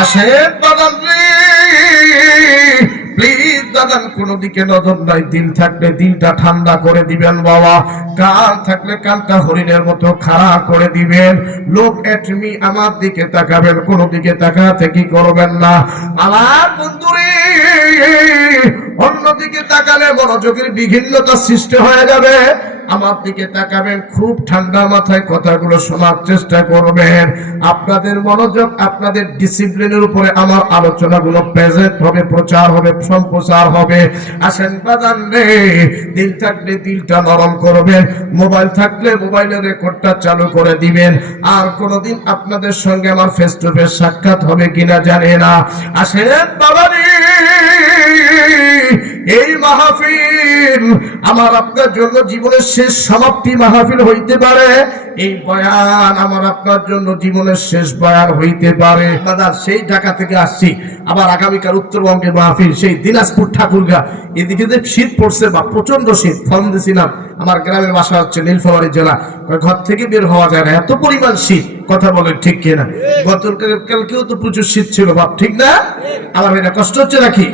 আসেন বাদান রে, প্লিজ দাদান কোনো দিকে নজর নাই, দিল থাকলে দিলটা ঠান্ডা করে দিবেন বাবা, কান থাকলে কানটা হরিণের মতো খাড়া করে দিবেন। লোক এট মি, আমার দিকে তাকাবেন, কোনো দিকে তাকাতে কি করবেন না। আমার বন্ধুরে, অন্যদিকে তাকালে মনোযোগের বিভিন্নতা সৃষ্টি হয়ে যাবে। আমার দিকে তাকাবেন, খুব ঠান্ডা মাথায় কথাগুলো শোনার চেষ্টা করবেন। আপনাদের মনোযোগ, আপনাদের ডিসিপ্লিনের উপরে আমার আলোচনাগুলো প্রেজেন্ট হবে, প্রচার হবে, সম্প্রচার হবে। আসেন বাদান রে, দিল থাকলে দিলটা নরম করবেন, মোবাইল থাকলে মোবাইলের রেকর্ডটা চালু করে দিবেন। আর কোনোদিন আপনাদের সঙ্গে আমার ফেস টু ফেস সাক্ষাৎ হবে কিনা জানি না। আসেন বাবা রে, এই মাহফিল আমার আপনার জন্য জীবনের শেষ সমাপ্তি মাহফিল হইতে পারে। এই বয়ান আমার আপনার জন্য জীবনের শেষ বয়ান হইতে পারে। দাদা সেই ঢাকা থেকে আসছি, আবার আগামীকাল উত্তরবঙ্গের মাহফিল, সেই দিনাজপুর ঠাকুরগা। এদিকে যে শীত পড়ছে বা প্রচন্ড শীত, ফোন দিছিলাম, আমার গ্রামের বাসা হচ্ছে নীলফামারী জেলা, ঘর থেকে বের হওয়া যায় না, এত পরিমাণ শীত। কথা বলেন ঠিক কিনা? গতকালকেও তো প্রচুর শীত ছিল বাপ, ঠিক না? আমার এটা কষ্ট হচ্ছে নাকি?